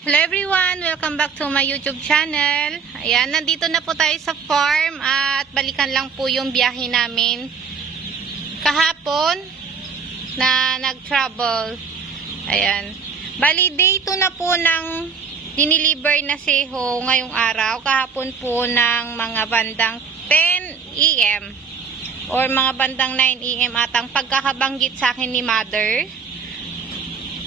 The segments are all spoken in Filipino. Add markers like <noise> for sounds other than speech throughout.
Hello everyone! Welcome back to my YouTube channel. Ayan, nandito na po tayo sa farm at balikan lang po yung biyahe namin kahapon na nag-travel. Ayan. Bali, day 2 na po ng diniliver na seho ngayong araw. Kahapon po ng mga bandang 10 a.m. or mga bandang 9 a.m. at ang pagkakabanggit sa akin ni mother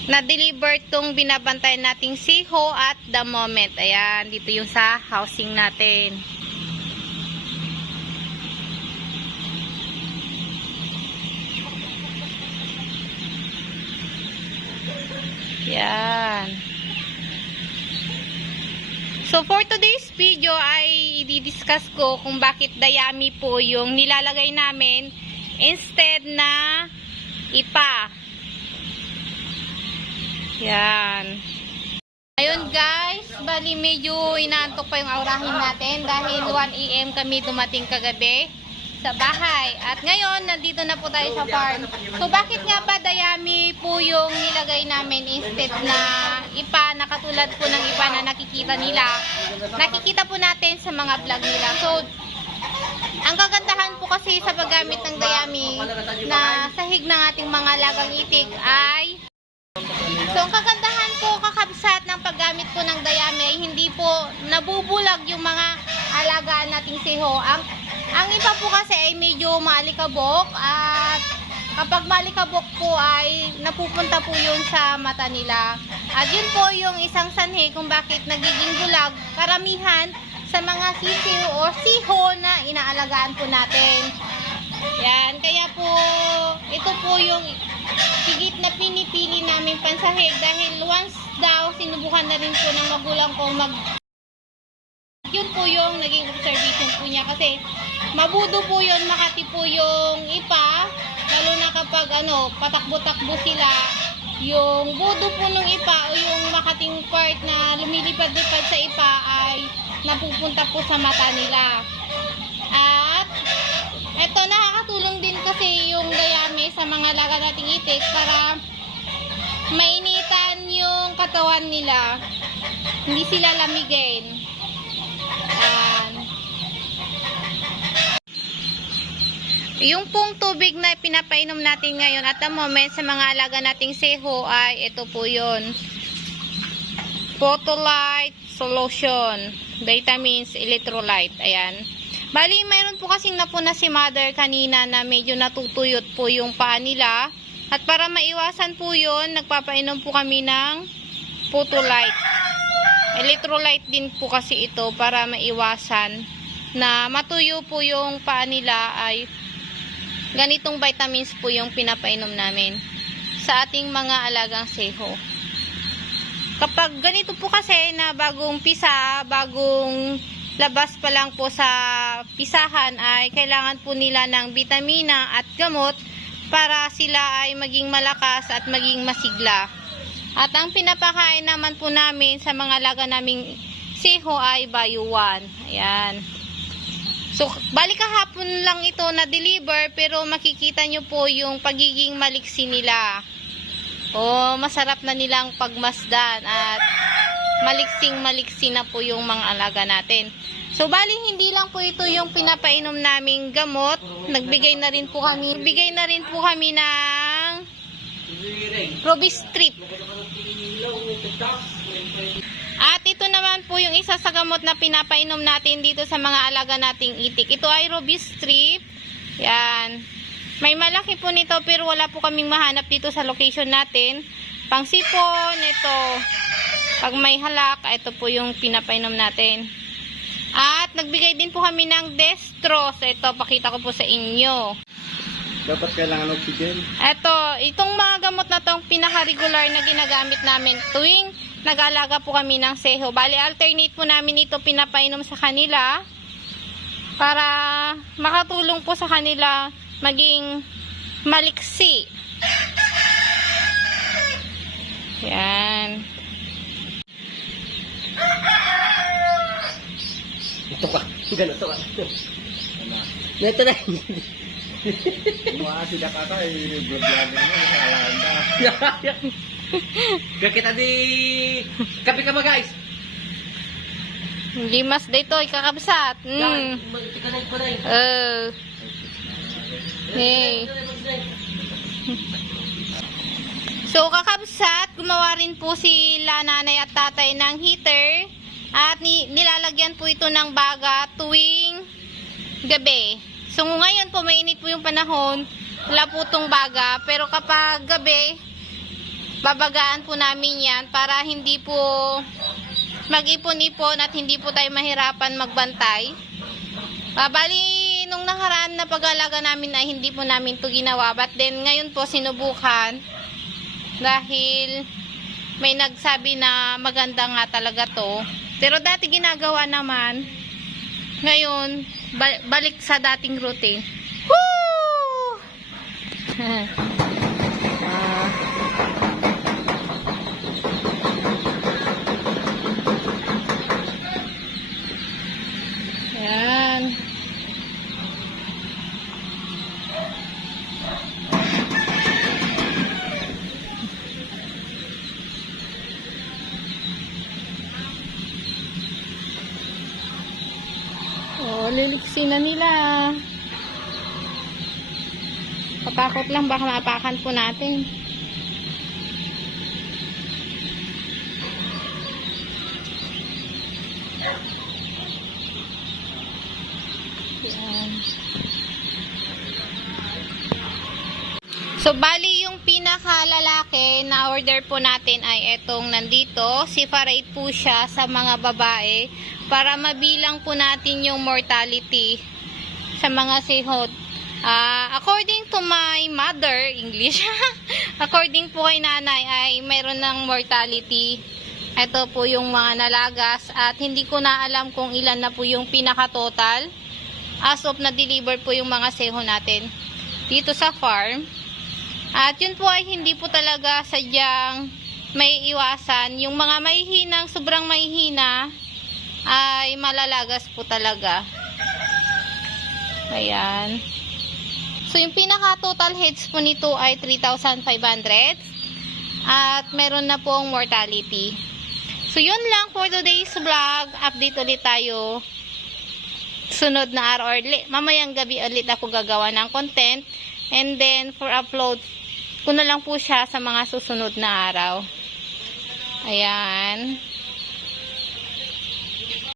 na-deliver tong binabantay nating siho at the moment. Ayan, dito yung sa housing natin. Yan. So, for today's video ay i-discuss ko kung bakit dayami po yung nilalagay namin instead na ipa. Yan. Ayun guys, bali medyo inaantok pa yung aurahin natin dahil 1 a.m. kami dumating kagabi sa bahay. At ngayon, nandito na po tayo sa farm. So bakit nga ba dayami po yung nilagay namin instead na ipa, na katulad po ng ipa na nakikita nila. Nakikita po natin sa mga vlog nila. So, ang kagandahan po kasi sa paggamit ng dayami na sahig ng ating mga lagang itik ay po ng dayami ay hindi po nabubulag yung mga alagaan nating siho. Ang, ang iba po kasi ay medyo maalikabok at kapag maalikabok po ay napupunta po yun sa mata nila. At yun po yung isang sanhi kung bakit nagiging bulag karamihan sa mga sisiw o siho na inaalagaan po natin. Yan, kaya po ito po yung higit na pinipili namin pansahig dahil once daw sinubukan na rin po ng magulang ko mag yun po yung naging observation po niya kasi mabudo po yun makati po yung ipa lalo na kapag ano patakbo-takbo sila yung budo po ng ipa o yung makating part na lumilipad-lipad sa ipa ay napupunta po sa mata nila. At eto nakakatulong din kasi yung dayami sa mga laga nating itik para mainitan yung katawan nila. Hindi sila lamigin. Yan. Yung pong tubig na pinapainom natin ngayon at the moment sa mga alaga nating seho ay ito po yun. Photolite solution. Vitamins, electrolyte. Ayan. Bali, mayroon po kasing napuna si mother kanina na medyo natutuyot po yung paa nila. At para maiwasan po yun, nagpapainom po kami ng Photolite. Electrolyte din po kasi ito para maiwasan na matuyo po yung paa nila ay ganitong vitamins po yung pinapainom namin sa ating mga alagang seho. Kapag ganito po kasi na bagong pisa, bagong labas pa lang po sa pisahan ay kailangan po nila ng vitamina at gamot para sila ay maging malakas at maging masigla. At ang pinapakain naman po namin sa mga laga naming siho ay bayuwan. Ayan. So, balik kahapon lang ito na deliver pero makikita nyo po yung pagiging maliksi nila. O, masarap na nilang pagmasdan at maliksing maliksi na po yung mga alaga natin. So, bali hindi lang po ito yung pinapainom naming gamot. Nagbigay na rin po kami, bigay na rin po kami ng Probistrip. At ito naman po yung isa sa gamot na pinapainom natin dito sa mga alaga nating itik. Ito ay Robistrip. Yan. May malaki po nito pero wala po kaming mahanap dito sa location natin. Pang sipon, ito. Pag may halak, ito po yung pinapainom natin. At nagbigay din po kami ng destros. Ito, pakita ko po sa inyo. Dapat kailangan oxygen. Ito, itong mga gamot na tong pinaka-regular na ginagamit namin tuwing nag-alaga po kami ng seho. Bali, alternate po namin ito pinapainom sa kanila para makatulong po sa kanila maging maliksi. Yan. Ito ka. Ganito ka. Ito na. Mga sila kata, eh, vlog-vlogger mo, nakalahan ka. Kaya kita di... Kapi ka ba guys? Limas dito, ikakabsat. Mm. Eh. Uh, hey. So, kakabsat, gumawa rin po sila nanay at tatay ng heater at ni nilalagyan po ito ng baga tuwing gabi. So, ngayon po, mainit po yung panahon, wala po itong baga, pero kapag gabi, babagaan po namin yan para hindi po mag-ipon-ipon at hindi po tayo mahirapan magbantay. Ah, bali, nung nakaraan na pag-alaga namin ay hindi po namin to ginawa. But then, ngayon po sinubukan dahil may nagsabi na maganda nga talaga to. Pero dati ginagawa naman. Ngayon, ba- balik sa dating routine. Woo! <laughs> Liliksi na nila. Patakot lang, baka mapakan po natin. So, bali yung pinakalalaki na order po natin ay etong nandito. Separate po siya sa mga babae para mabilang po natin yung mortality sa mga sihot. Ah, according to my mother, <laughs> English, according po kay nanay ay meron ng mortality. Ito po yung mga nalagas at hindi ko na alam kung ilan na po yung pinaka-total as of na-deliver po yung mga seho natin dito sa farm. At yun po ay hindi po talaga sadyang may iwasan. Yung mga mahihinang, sobrang mahihina, ay malalagas po talaga. Ayan. So, yung pinaka-total heads po nito ay 3,500. At meron na pong mortality. So, yun lang for today's vlog. Update ulit tayo sunod na araw or mamayang gabi ulit ako gagawa ng content and then for upload ko na lang po siya sa mga susunod na araw. Ayan